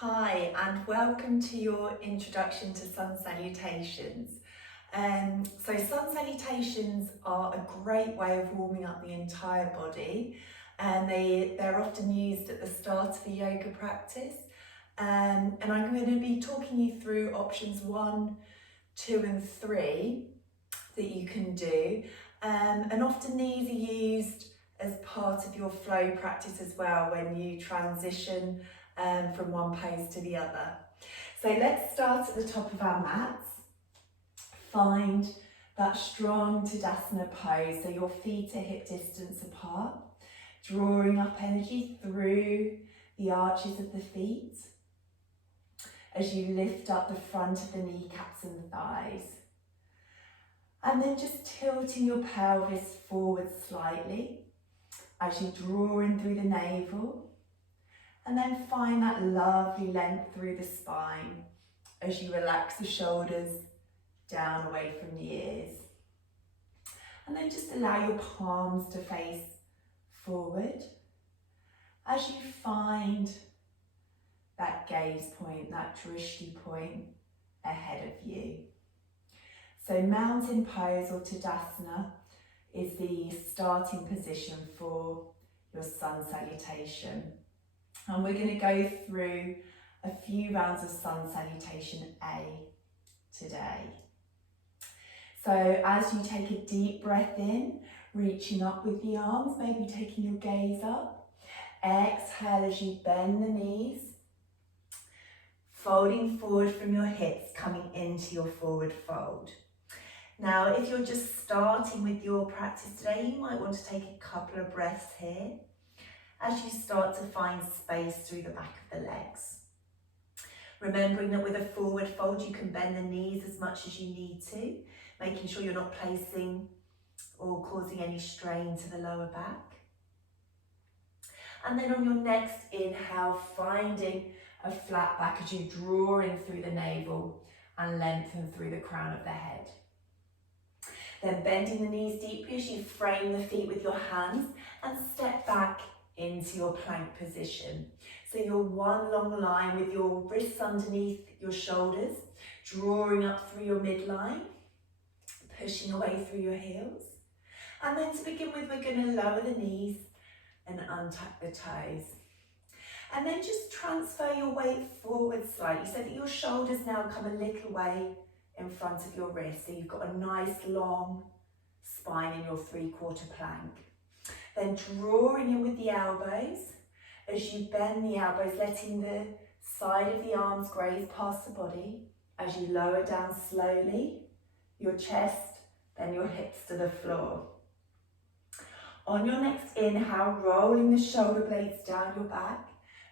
Hi, and welcome to your introduction to sun salutations. Sun salutations are a great way of warming up the entire body, and they're often used at the start of a yoga practice. And I'm going to be talking you through options 1, 2 and 3 that you can do. And often these are used as part of your flow practice as well when you transition from one pose to the other. So let's start at the top of our mats. Find that strong Tadasana pose, so your feet are hip distance apart, drawing up energy through the arches of the feet as you lift up the front of the kneecaps and thighs. And then just tilting your pelvis forward slightly as you draw in through the navel. And then find that lovely length through the spine as you relax the shoulders down away from the ears. And then just allow your palms to face forward as you find that gaze point, that drishti point ahead of you. So mountain pose or Tadasana is the starting position for your sun salutation. And we're going to go through a few rounds of sun salutation A today. So as you take a deep breath in, reaching up with the arms, maybe taking your gaze up. Exhale as you bend the knees, folding forward from your hips, coming into your forward fold. Now, if you're just starting with your practice today, you might want to take a couple of breaths here as you start to find space through the back of the legs. Remembering that with a forward fold, you can bend the knees as much as you need to, making sure you're not placing or causing any strain to the lower back. And then on your next inhale, finding a flat back as you draw in through the navel and lengthen through the crown of the head. Then bending the knees deeply as you frame the feet with your hands and step back into your plank position. So you're one long line with your wrists underneath your shoulders, drawing up through your midline, pushing away through your heels. And then to begin with, we're going to lower the knees and untuck the toes. And then just transfer your weight forward slightly so that your shoulders now come a little way in front of your wrist. So you've got a nice long spine in your 3/4 plank. Then drawing in with the elbows as you bend the elbows, letting the side of the arms graze past the body as you lower down slowly your chest, then your hips to the floor. On your next inhale, rolling the shoulder blades down your back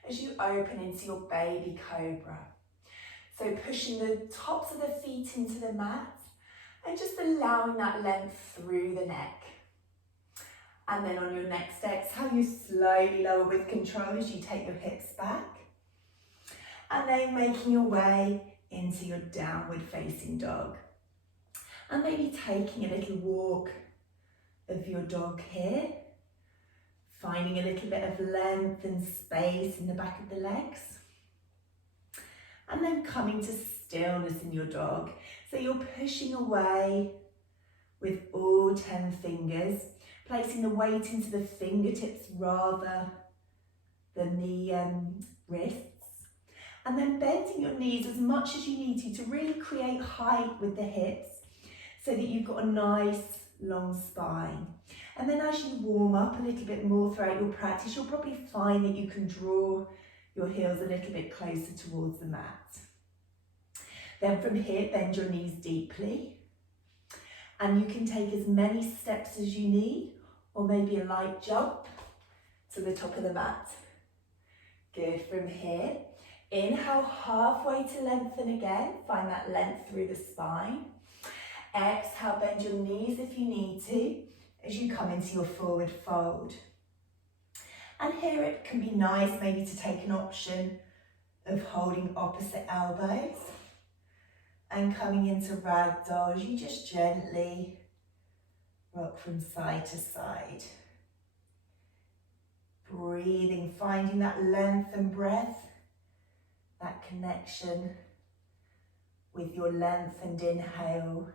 as you open into your baby cobra. So pushing the tops of the feet into the mat and just allowing that length through the neck. And then on your next exhale, you slowly lower with control as you take your hips back. And then making your way into your downward facing dog. And maybe taking a little walk of your dog here. Finding a little bit of length and space in the back of the legs. And then coming to stillness in your dog. So you're pushing away with all 10 fingers. Placing the weight into the fingertips rather than the wrists. And then bending your knees as much as you need to really create height with the hips so that you've got a nice long spine. And then as you warm up a little bit more throughout your practice, you'll probably find that you can draw your heels a little bit closer towards the mat. Then from here, bend your knees deeply. And you can take as many steps as you need, or maybe a light jump to the top of the mat. Good. From here, inhale halfway to lengthen again. Find that length through the spine. Exhale, bend your knees if you need to as you come into your forward fold. And here it can be nice maybe to take an option of holding opposite elbows and coming into ragdoll as you just gently rock from side to side. Breathing, finding that length and breath that connection with your lengthened inhale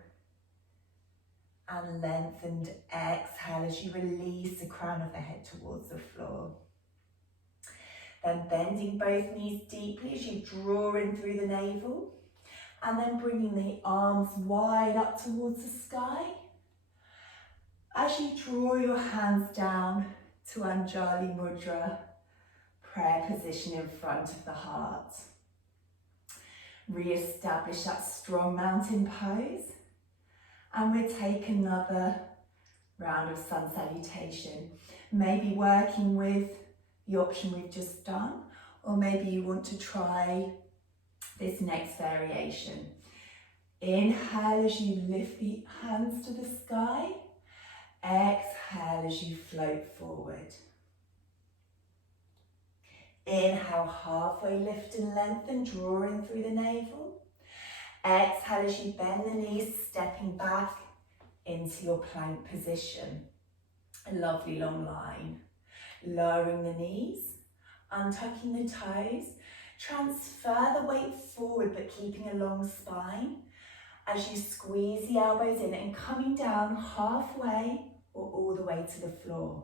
and lengthened exhale as you release the crown of the head towards the floor. Then bending both knees deeply as you draw in through the navel, and then bringing the arms wide up towards the sky. As you draw your hands down to Anjali Mudra, prayer position in front of the heart. Re-establish that strong mountain pose, and we'll take another round of sun salutation. Maybe working with the option we've just done, or maybe you want to try this next variation. Inhale as you lift the hands to the sky. Exhale as you float forward. Inhale, halfway lift and lengthen, drawing through the navel. Exhale as you bend the knees, stepping back into your plank position. A lovely long line. Lowering the knees, untucking the toes. Transfer the weight forward but keeping a long spine as you squeeze the elbows in and coming down halfway or all the way to the floor.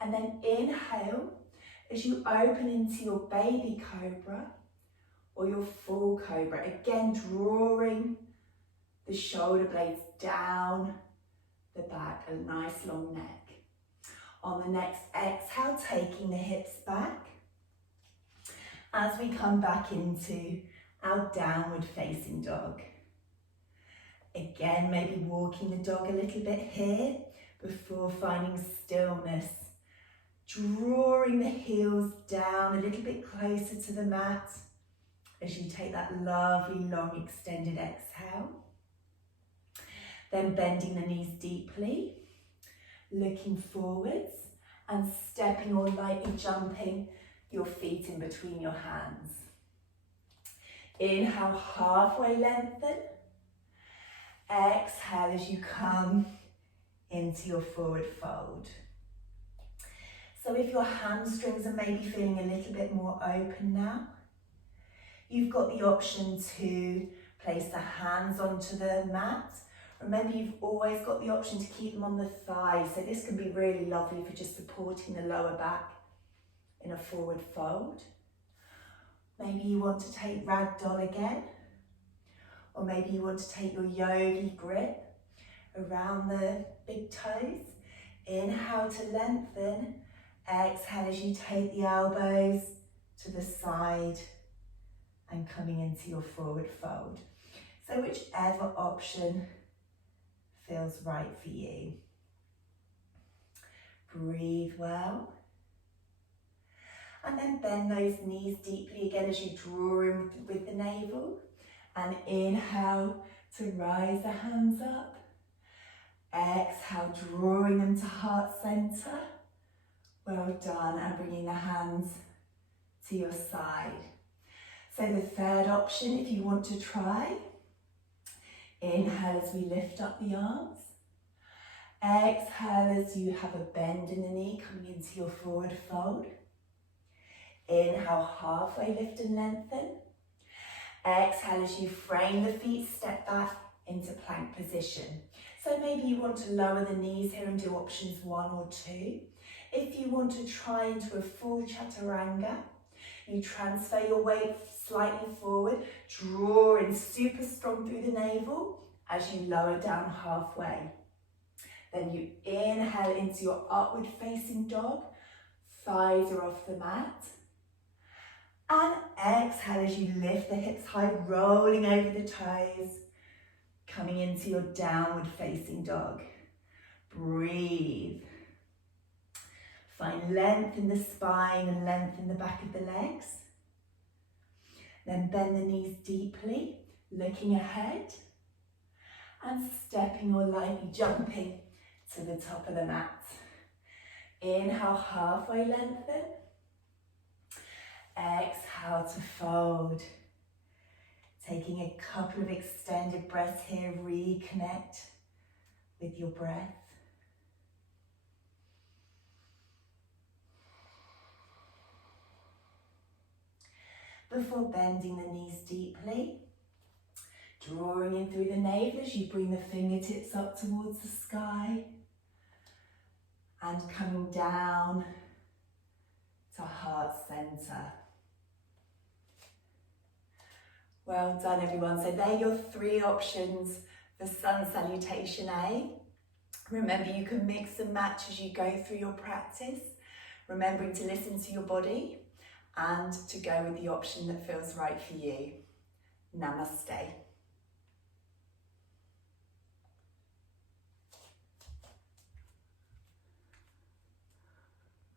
And then inhale as you open into your baby cobra or your full cobra. Again, drawing the shoulder blades down the back, a nice long neck. On the next exhale, taking the hips back as we come back into our downward facing dog. Again, maybe walking the dog a little bit here before finding stillness. Drawing the heels down a little bit closer to the mat as you take that lovely long extended exhale. Then bending the knees deeply, looking forwards and stepping or lightly jumping your feet in between your hands. Inhale, halfway lengthen. Exhale as you come into your forward fold. So if your hamstrings are maybe feeling a little bit more open now, you've got the option to place the hands onto the mat. Remember, you've always got the option to keep them on the thighs, so this can be really lovely for just supporting the lower back in a forward fold. Maybe you want to take ragdoll again, or maybe you want to take your yogi grip around the big toes. Inhale to lengthen, exhale as you take the elbows to the side and coming into your forward fold. So whichever option feels right for you. Breathe well. And then bend those knees deeply again as you draw in with the navel. And inhale to rise the hands up. Exhale, drawing them to heart center. Well done, and bringing the hands to your side. So the third option, if you want to try, inhale as we lift up the arms. Exhale as you have a bend in the knee coming into your forward fold. Inhale, halfway lift and lengthen. Exhale as you frame the feet, step back into plank position. So maybe you want to lower the knees here and do options 1 or 2. If you want to try into a full chaturanga, you transfer your weight slightly forward, draw in super strong through the navel as you lower down halfway. Then you inhale into your upward facing dog, thighs are off the mat. And exhale as you lift the hips high, rolling over the toes, coming into your downward facing dog. Breathe. Find length in the spine and length in the back of the legs. Then bend the knees deeply, looking ahead and stepping or lightly jumping to the top of the mat. Inhale, halfway lengthen. Exhale to fold. Taking a couple of extended breaths here, reconnect with your breath. before bending the knees deeply. Drawing in through the navel as you bring the fingertips up towards the sky. And coming down to heart center. Well done, everyone. So they're your 3 options for sun salutation A. Remember, you can mix and match as you go through your practice, remembering to listen to your body and to go with the option that feels right for you. Namaste.